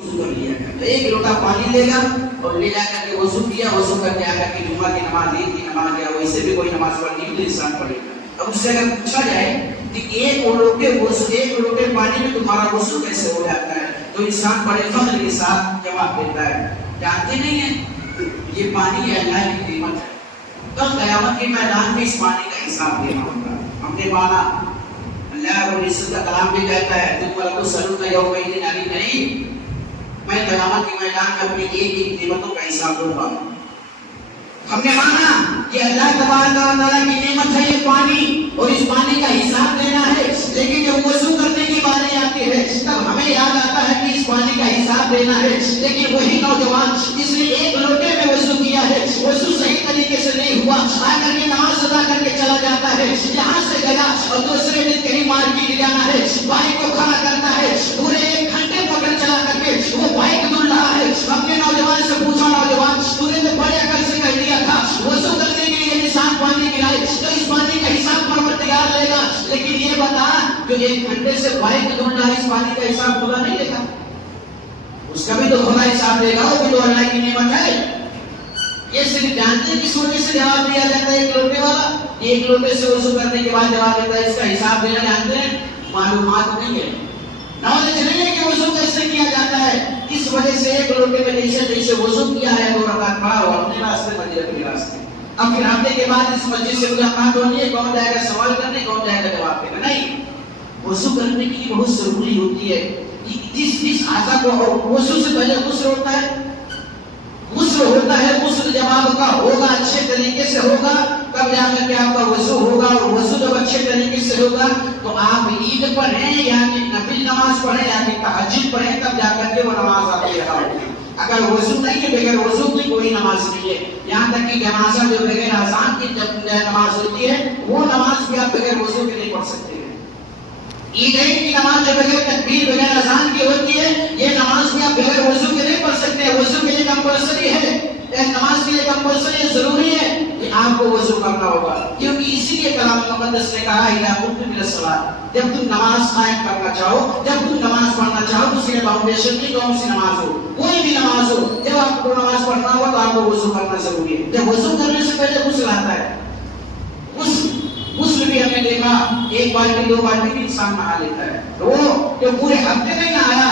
وضو کر لیا گیا، تو ایک لوٹا پانی لے گا اور لے جا کر کے وضو کیا، وضو کر کے آ کر کے جمعہ کی نماز، عید کی نماز یا ویسے بھی کوئی نماز پڑھنی ہے تو انسان پڑھے گا۔ اب اس سے اگر پوچھا جائے کہ ایک لوٹے پانی میں تمہارا وضو کیسے ہو جاتا ہے، تو انسان بڑے فخر کے ساتھ جواب دیتا ہے، جانتے نہیں ہیں یہ پانی اللہ کی نعمت ہے، کل قیامت کے میدان میں اس پانی کا حساب دینا ہوگا۔ ہم نے مانا اللہ رب العزت کا کلام بھی کہتا ہے تم پر کو سلوک یومئذ علی نہیں، میں قیامت کے میدان میں اپنی ایک ایک نعمتوں کا حساب دوں گا۔ ہم نے مانا کہ اللہ تبارک و تعالیٰ کی نعمت ہے یہ پانی اور اس پانی کا حساب دینا ہے، لیکن جب وضو کرنے کی باری آتی ہے تب ہمیں یاد آتا ہے کہ اس پانی کا حساب دینا ہے، لیکن وہی نوجوان جس نے ایک لوٹے میں وضو کیا ہے، وضو صحیح طریقے سے نہیں ہوا، آ کر کے نماز ادا کر کے چلا جاتا ہے، یہاں سے گیا اور دوسرے دن کہیں مارکیٹ جانا ہے، بائک کو کھڑا کرتا ہے، پورے 1 گھنٹے پکڑ چلا کر کے وہ بائک دھل رہا ہے۔ اپنے نوجوان سے پوچھا، نوجوان تو نے تو بڑے عقل سے کہہ دیا تھا وضو کرنے کے لیے انسان پانی پلائے تو اس پانی کا حساب پروردگار لے گا، لیکن یہ بتا جو 1 گھنٹے سے بائک دھل رہا ہے اس پانی کا حساب خدا نہیں لے گا؟ اس کا بھی تو خدا حساب لے گا، وہ بھی تو اللہ کی نعمت ہے۔ یہ صرف جانتے کس وجہ سے جواب دیا جاتا ہے ایک لوٹے والا، ایک لوٹے سے وضو کرنے کے بعد جواب دیتا ہے اس کا حساب دینا جانتے ہیں؟ معلومات نہیں ہے، نالج نہیں ہے کہ وضو کیسے کیا جاتا ہے، اس وجہ سے ایک لوٹے میں جیسے وضو کیا ہے 2 رکعت پڑھا اور اپنے راستے مسجد اپنے راستے۔ اب پھر ہفتے کے بعد اس مسجد سے ملاقات ہونی ہے، کون جائے گا سوال کرنے، کون جائے گا جواب دینا؟ نہیں، وضو کرنے کی بہت ضروری ہوتی ہے۔ جس اعضاء کو وضو سے پہلے غسل ہوتا ہے، غسل جب آپ کا ہوگا اچھے طریقے سے ہوگا تب جا کر کے آپ کا وضو ہوگا، اور وضو جب اچھے طریقے سے ہوگا تو آپ عید پڑھیں یا نفل نماز پڑھیں یا تہجد پڑھیں تب جا کر کے وہ نماز آپ کی ادا ہوگی۔ اگر وضو نہیں ہے، بغیر وضو کی کوئی نماز نہیں ہے، یہاں تک کہ جنازہ جو بغیر اذان کی جب نماز ہوتی ہے وہ نماز بھی آپ بغیر وضو کے نہیں پڑھ سکتے ہیں۔ عیدین کی نماز جو بغیر تکبیر بغیر اذان کی ہوتی ہے یہ نماز بھی آپ بغیر وضو کے نہیں پڑھ سکتے ہیں، وضو کے لیے کمپلسری ہے، نماز کے لیے کمپلسری ضروری ہے کہ آپ کو وضو کرنا ہوگا، کیونکہ اسی لیے کلام مقدس نے کہا اذا قمتم الى الصلاۃ، جب تم نماز قائم کرنا چاہو، جب تم نماز پڑھنا چاہو تو صرف فاؤنڈیشن کی کون سی نماز ہو، کوئی بھی نماز ہو، جب آپ کو نماز پڑھنا ہو تو آپ کو وضو کرنا ضروری ہے۔ جب وضو کرنے سے پہلے غسل آتا ہے، غسل بھی ہم نے دیکھا 1 بالٹی 2 بالٹی بھی انسان نہا لیتا ہے، وہ جو پورے ہفتے میں نہایا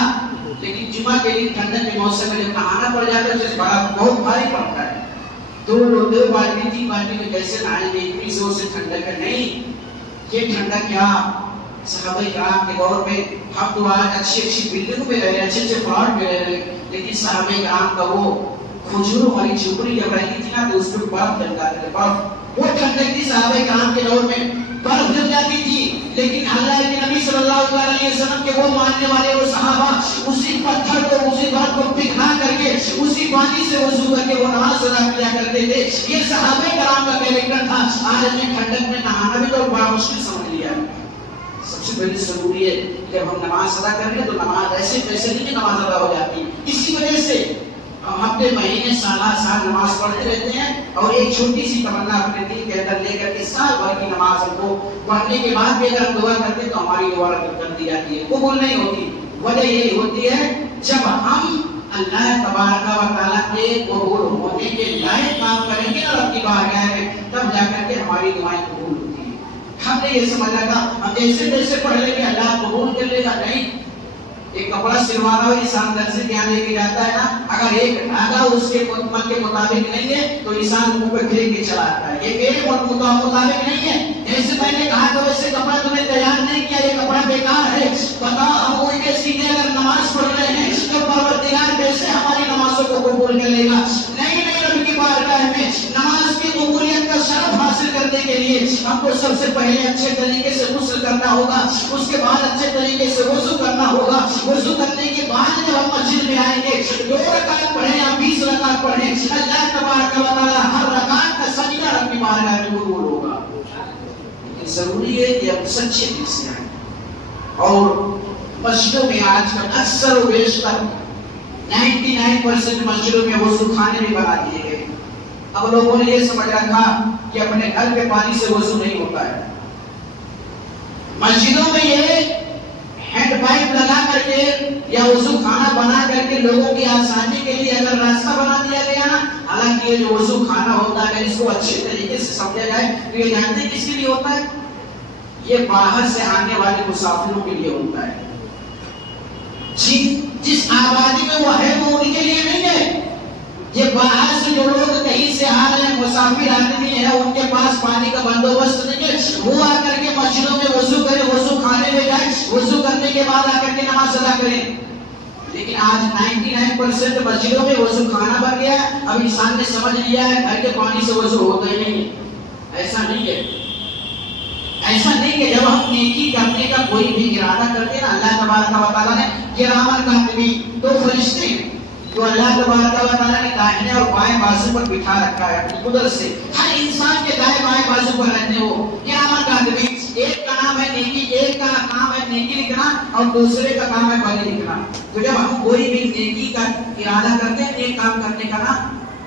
لیکن جمعہ کے دن ٹھنڈک کے موسم میں جب نہانا پڑ جاتا ہے اسے بہت بھاری پڑتا ہے، 2 بالٹی 3 بالٹی میں کیسے نہائیں گے، اتنی زور سے ٹھنڈک ہے؟ نہیں، یہ ٹھنڈک کیا صحابہ کرام کے دور میں، ہم تو آج اچھی بلڈنگوں میں رہ رہے ہیں، اچھے پلاٹ میں رہ رہے ہیں، لیکن صحابہ کرام کا وہ کھجوروں والی جھوپڑی جب رہتی تھی نا تو اس پہ برف جم جاتے تھے، وہ ٹھنڈک تھی صحابہ کرام کے دور میں، برف جم جاتی تھی، لیکن اللہ کے نبی صلی اللہ علیہ وسلم کے وہ ماننے والے وہ صحابہ اسی پتھر کو اسی برف کو پگھلا کر کے اسی پانی سے وضو کر کے وہ نماز ادا کیا کرتے تھے۔ یہ صحابہ کرام کا کیریکٹر تھا۔ آج ہمیں ٹھنڈک میں نہانا بھی تو بڑا مشکل سمجھ لیا ہے۔ سب سے پہلے ضروری ہے جب ہم نماز ادا کر رہے ہیں تو نماز ایسے پیسے نہیں کہ نماز ادا ہو جاتی، اسی وجہ سے ہم ہفتے مہینے سال نماز پڑھتے رہتے ہیں اور ایک چھوٹی سی تمنا اپنے دل کے اندر لے کر کے سال بھر کی نماز کو پڑھنے کے بعد بھی اگر ہم دعا کرتے ہیں تو ہماری دعا رد کر دی جاتی ہے، قبول نہیں ہوتی۔ وجہ یہی ہوتی ہے جب ہم اللہ تبارک و تعالیٰ کے قبول ہونے کے لائق کام کریں گے اور اپنی بارگاہ میں تب جا کر کے ہماری دعائیں قبول ہوتی ہیں۔ ہم نے یہ سمجھا تھا ہم جیسے تیسے پڑھ لیں گے اللہ قبول کر لے گا، نہیں۔ ایک کپڑا سلوانا ہو انسان درزی کے یہاں لے کے جاتا ہے نا، اگر ایک دھاگا اس کے من کے مطابق نہیں ہے تو انسان منہ پہ پھیر کے چلا آتا ہے، یہ میرے مطابق نہیں ہے، جیسے میں نے کہا تو ویسے کپڑا تمہیں تیار نہیں کیا، یہ کپڑا بیکار ہے، بتاؤ ہم الٹے سیدھے اگر نماز پڑھ رہے ہیں تو پروردگار کیسے ہماری نمازوں کو قبول کر لے گا؟ نہیں رب کی بارگاہ میں نماز کی قبولیت کا شرف حاصل کرنے کے لیے ہم کو سب سے پہلے اچھے طریقے سے غسل کرنا ہوگا، اس کے بعد اچھے طریقے سے وضو کرنا ہوگا، وضو کرنے کے بعد جب ہم مسجد میں آئیں گے 2 رکعت پڑھیں یا 20 رکعت پڑھیں، اللہ تبارک و تعالیٰ ہر رکعت کا سجدہ رب کی بارگاہ میں قبول ہوگا۔ لیکن ضروری ہے کہ ہم سچے دل سے آئیں، اور مسجدوں میں آج کل اکثر و بیشتر 99% مسجدوں میں وضو خانے بھی بنا دیے گئے۔ اب لوگوں نے یہ سمجھ رکھا کہ اپنے گھر کے پانی سے وضو نہیں ہوتا ہے، مسجدوں میں یہ ہینڈ پائپ لگا کر کے یا وضو خانہ بنا کر کے لوگوں کی آسانی کے لیے اگر راستہ بنا دیا گیا نا، حالانکہ یہ جو وضو خانہ ہوتا ہے اس کو اچھے طریقے سے سمجھا جائے تو یہ جانتے کس کے لیے ہوتا ہے؟ یہ باہر سے آنے والے مسافروں کے لیے ہوتا ہے. جس آبادی میں وہ ہے وہ ان کے لیے نہیں ہے. یہ باہر سے جو لوگ کہیں سے آ رہے ہیں، مسافر آدمی ہے، ان کے پاس پانی کا بندوبست نہیں ہے، وہ آ کر کے مسجدوں میں وضو کرے، وضو خانے میں جائے، وضو کرنے کے بعد آ کر کے نماز ادا کریں. لیکن آج 99% مسجدوں میں وضو خانہ بن گیا ہے. اب انسان نے سمجھ لیا ہے گھر کے پانی سے وضو ہوتا ہی نہیں ہے. ایسا نہیں ہے، ایسا نہیں کہ جب ہم نیکی کرنے کا کوئی بھی ارادہ کرتے ہیں نا، اللہ تبارک و تعالیٰ نے کرامن کاتبین دو فرشتے ہیں جو اللہ تبارک و تعالیٰ نے دائیں اور بائیں بازو پر بٹھا رکھا ہے اپنی قدرت سے. ہر انسان کے دائیں بائیں بازو پر رہتے ہیں وہ کرامن کاتبین. ایک کا نام ہے نیکی، ایک کا کام ہے نیکی لکھنا اور دوسرے کا کام ہے بھلائی لکھنا. تو جب ہم کوئی بھی نیکی کا ارادہ کرتے ہیں، نیک کام کرنے کا نا،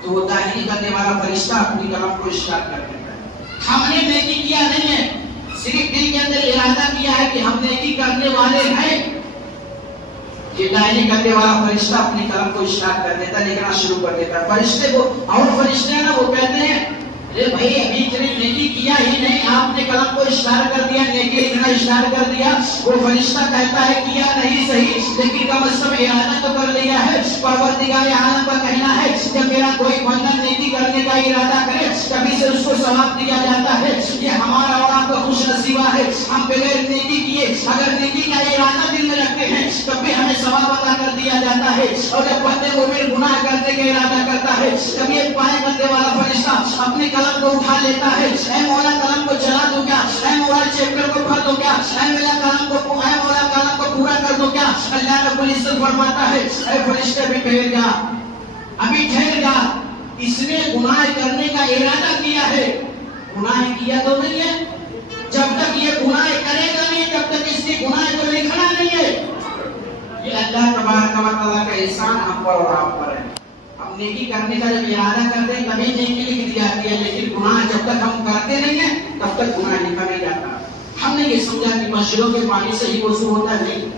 تو وہ داخل کرنے والا فرشتہ اپنی قلم کو ارشاد کر دیتا ہے. ہم نے نیکی کیا نہیں ہے، صرف دل کے اندر ارادہ کیا ہے کہ ہم نیکی کرنے والے ہیں. یہ دائیں کرنے والا فرشتہ اپنی قلم کو ارشاد کر دیتا ہے، لکھنا شروع کر دیتا ہے. فرشتے کو اور فرشتے ہیں نا، وہ کہتے ہیں ارے بھائی ابھی صرف نیکی کیا ہی نہیں، آپ نے قلم کو اشارہ کر دیا، نیکی لکھنا اشارہ کر دیا. وہ فرشتہ کہتا ہے کیا نہیں صحیح، لیکن کم از کم ارادہ تو کر لیا ہے. پروردگار عالم کا کہنا ہے جب میرا کوئی بندہ نیکی کرنے کا ارادہ کرے کبھی سے اس کو ثواب دیا جاتا ہے. یہ ہمارا اور آپ کا خوش نصیبہ ہے. ہم بغیر نیکی کیے اگر نیکی کا ارادہ دل میں رکھتے ہیں تب بھی ہمیں ثواب عطا کر دیا جاتا ہے. اور جب بندے کو پھر گناہ کرنے کا ارادہ کرتا ہے تب یہ بائیں بندے والا فرشتہ اپنی قلم کو اٹھا لیتا ہے. اے مولا قلم کو چلا دو کیا، اے مولا چیپٹر کو پڑھ دو کیا، اے مولا قلم کو پورا کر دو کیا. اللہ رب العزت فرماتا ہے اے فرشتے ابھی ٹھہر جا، ابھی ٹھہر جا. اس نے گناہ کرنے کا ارادہ کیا ہے، گناہ کیا تو نہیں ہے. جب تک یہ گناہ کرے گا نہیں تب تک اس کی گناہ کو لکھنا نہیں ہے. یہ اللہ تبارک و تعالیٰ کا احسان ہم پر اور آپ پر ہے. ہم نیکی کرنے کا جب ارادہ کرتے ہیں تبھی نیکی لکھ دی جاتی ہے، لیکن گناہ جب تک ہم کرتے نہیں ہیں تب تک گناہ لکھا نہیں جاتا. ہم نے یہ سمجھا کہ مسجدوں کے پانی سے ہی وضو ہوتا ہے، نہیں،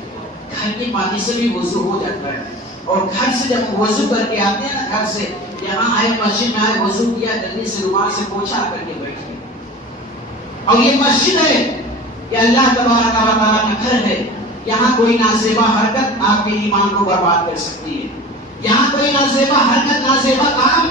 گھر کے پانی سے بھی وضو ہو جاتا ہے. اور گھر سے جب وضو کر کے آتے ہیں نا، گھر سے یہاں آئے، مسجد میں آئے، وضو کیا، جلدی سے رومال سے پوچھا کر کے بیٹھے. اور یہ مسجد ہے، یہ اللہ تبارک و تعالیٰ کا گھر ہے. یہاں کوئی نازیبا حرکت آپ کے ایمان کو برباد کر سکتی ہے. یہاں کوئی نازیبا حرکت، نازیبا کام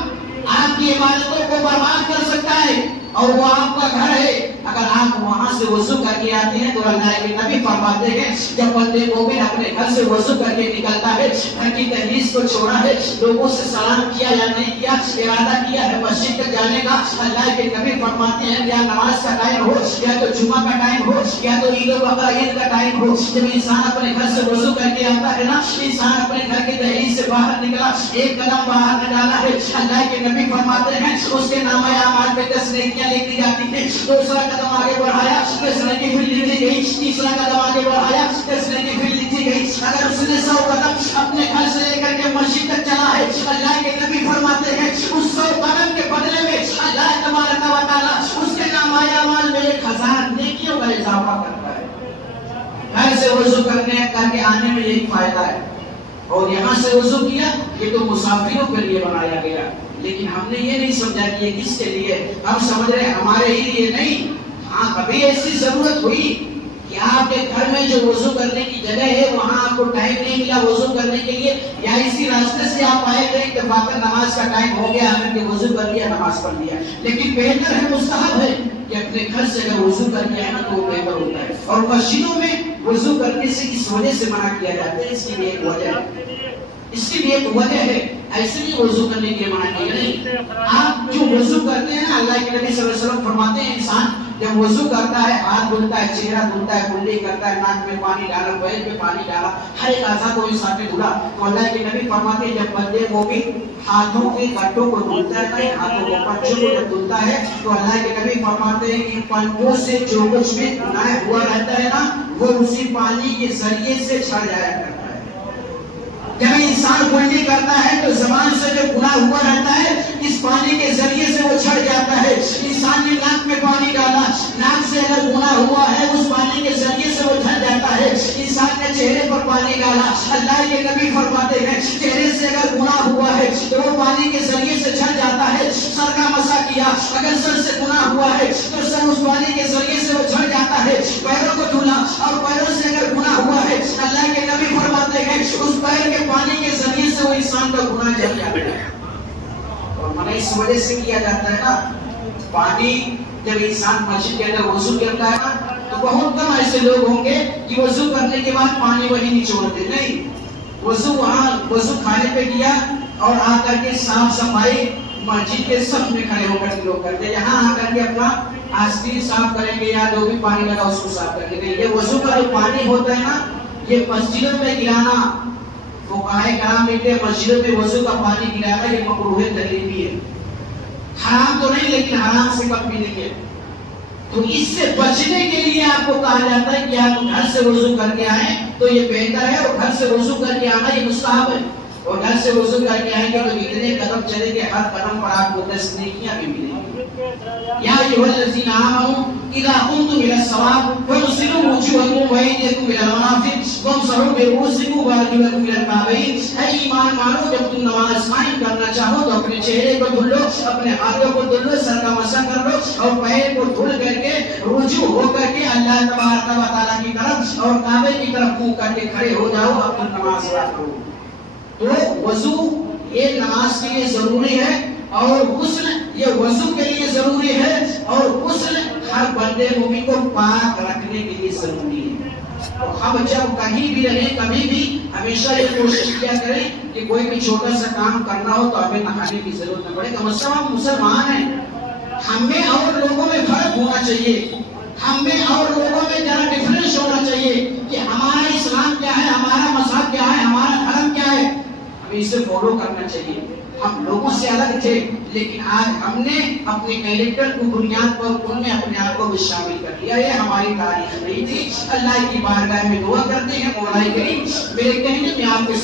آپ کی عبادتوں کو برباد کر سکتا ہے. اور وہ آپ کا گھر ہے. اگر آپ وہاں سے وضو کر کے آتے ہیں تو اللہ کے نبی فرماتے ہیں جب بندے مومن اپنے گھر سے وضو کر کے نکلتا ہے، گھر کی دہلیز کو چھوڑا ہے، لوگوں سے سلام کیا یا نہیں کیا، ارادہ کیا ہے مسجد تک جانے کا، اللہ کے نبی فرماتے ہیں یا نماز کا ٹائم ہو، یا تو جمعہ کا ٹائم ہو، یا تو عید الفطر عید کا ٹائم ہو، جب انسان اپنے گھر سے وضو کر کے آتا ہے نا، انسان اپنے گھر کی دہلیز سے باہر نکلا، ایک قدم باہر نہ ڈالا ہے، اللہ کے نبی فرماتے ہیں اس کے نامہ اعمال پہ 10 نیکیاں لکھ دی جاتی ہیں. دوسرا قدم آگے بڑھایا، 10 نیکی پھر لکھی گئی. تیسرا قدم آگے بڑھایا، 10 نیکی پھر لکھی گئی. اگر اس نے 100 قدم اپنے گھر سے لے کر کے مسجد تک چلا ہے، اللہ کے نبی فرماتے ہیں اس 100 قدم کے بدلے میں اللہ تبارک و تعالیٰ اس کے نامہ اعمال میں 1000 نیکیوں کا اضافہ کرتا ہے. گھر سے وضو کرنے کر کے آنے میں یہی فائدہ ہے. اور یہاں سے وضو کیا، یہ تو مسافروں کے لیے بنایا گیا، لیکن ہم نے یہ نہیں سمجھا کہ یہ کس کے لیے. ہم سمجھ رہے ہیں ہمارے ہی لیے نہیں. ہاں کبھی ایسی ضرورت ہوئی کہ آپ کے گھر میں جو وضو کرنے کی جگہ ہے وہاں آپ کو ٹائم نہیں ملا وضو کرنے کے لیے، یا اسی راستے سے آپ آئے گئے اتفاقاً نماز کا ٹائم ہو گیا، اگر کے وضو کر لیا، نماز پڑھ لیا. لیکن بہتر ہے، مستحب ہے کہ اپنے گھر سے اگر وضو کر کے آئے نا تو وہ بہتر ہوتا ہے. اور مسجدوں میں وضو کرنے سے اس وجہ سے منع کیا جاتا ہے، اس کی بھی ایک وجہ ہے، اس کی بھی ایک وجہ ہے. ایسے نہیں وضو کرنے کے منع کیا نہیں. آپ جو وضو کرتے ہیں نا، اللہ کے نبی صلی اللہ علیہ وسلم فرماتے ہیں انسان جب وضو کرتا ہے، ہاتھ دھلتا ہے، چہرہ دھلتا ہے، کلی کرتا ہے، ناک میں پانی ڈالا، پیر میں پانی ڈالا، ہر ایک اعضاء کو انسان نے دھلا، تو اللہ کے نبی فرماتے ہیں جب بندے کو بھی ہاتھوں کے گٹوں کو دھلتا ہے، ہاتھوں کو پنجوں کو جب دھلتا ہے تو اللہ کے نبی فرماتے ہیں کہ پنجوں سے جو کچھ بھی گناہ ہوا رہتا ہے نا وہ اسی پانی کے ذریعے سے چھڑ جایا کرتا ہے. جب انسان کلی کرتا ہے تو زبان سے جو گناہ ہوا رہتا ہے اس پانی کے ذریعے سے وہ چھڑ جاتا ہے. انسان نے ناک میں پانی ڈالا، ناک سے اگر گناہ ہوا ہے اس پانی کے ذریعے سے وہ جھڑ جاتا ہے. انسان نے پانی ڈالا. اللہ کے نبی فرماتے ہیں چہرے سے اگر گناہ ہوا ہے تو وہ پانی کے ذریعے سے جھڑ جاتا ہے. سر کا مسح کیا, اگر سر سے گناہ ہوا ہے تو سر اس پانی کے ذریعے سے وہ جھڑ جاتا ہے. پیروں کو دھونا اور پیروں سے اگر گناہ ہوا ہے, اللہ کے نبی فرماتے ہیں اس پیر کے پانی کے ذریعے سے وہ انسان کا گناہ جھڑ جاتا ہے. اور منع اس وجہ سے کیا جاتا ہے نا, پانی جب انسان مسجد کے اندر وضو کرتا ہے نا تو بہت کم ایسے لوگ ہوں گے کہ وضو کرنے کے بعد پانی وہی نچوڑتے. نہیں, وضو وہاں وضو کھانے پہ کیا اور آ کر کے صاف صفائی مسجد کے صف میں کھڑے ہو کر کے لوگ کرتے. یہاں آ کر کے اپنا آستین صاف کریں گے یا جو بھی پانی لگا اس کو صاف کر کے. یہ وضو کا جو پانی ہوتا ہے نا, یہ مسجدوں میں گرانا, فقہائے کرام لکھتے ہیں مسجدوں میں وضو کا پانی گرانا یہ مکروہ تحریمی ہے. حرام تو نہیں لیکن حرام سے کم بھی نہیں ہے. تو اس سے بچنے کے لیے آپ کو کہا جاتا ہے کہ آپ گھر سے وضو کر کے آئیں تو یہ بہتر ہے, اور گھر سے وضو کر کے آنا یہ مستحب ہے. اور گھر سے وضو کر کے آئیں گے تو اتنے قدم چلیں گے ہر قدم پر آپ کو 10 نیکیاں بھی ملیں گی. یا ایھا الذین آمنوا اذا قمتم الى الصلاۃ فاغسلوا وجوہکم وایدیکم الى المرافق وامسحوا برؤوسکم وارجلکم الى الکعبین. اے ایمان والو, جب تم نماز قائم کرنا چاہو تو اپنے چہرے کو دھل لو, اپنے ہاتھوں کو دھل لو, سر کا مسح کر لو اور پیر کو دھل کر کے رجوع ہو کر کے اللہ تبارک و تعالیٰ کی طرف اور کعبے کی طرف منہ کر کے کھڑے ہو جاؤ, اپنی نماز ادا کرو. تو وضو یہ نماز کے لیے ضروری ہے, اور غسل یہ وضو کے لیے ضروری ہے, اور غسل ہر بندے مومن کو پاک رکھنے کے لیے ضروری ہے. تو ہم جب کہیں بھی رہیں کبھی بھی ہمیشہ یہ کوشش کیا کریں کہ کوئی بھی چھوٹا سا کام کرنا ہو تو ہمیں نہانے کی ضرورت نہ پڑے. کم از کم ہم مسلمان ہیں, ہمیں اور لوگوں میں فرق ہونا چاہیے, ہمیں اور لوگوں میں ذرا ڈفرینس ہونا چاہیے کہ ہمارا اسلام کیا ہے, ہمارا مذہب کیا ہے, ہمارا دھرم کیا ہے, ہمیں اسے فالو کرنا چاہیے. ہم لوگوں سے الگ تھے لیکن آج ہم نے اپنے کیریکٹر کو بنیاد پر ان میں اپنے آپ کو بھی شامل کر لیا. یہ ہماری تاریخ نہیں تھی. اللہ کی بارگاہ میں دعا کرتے ہیں مولا کریم میرے کہنے میں آپ کے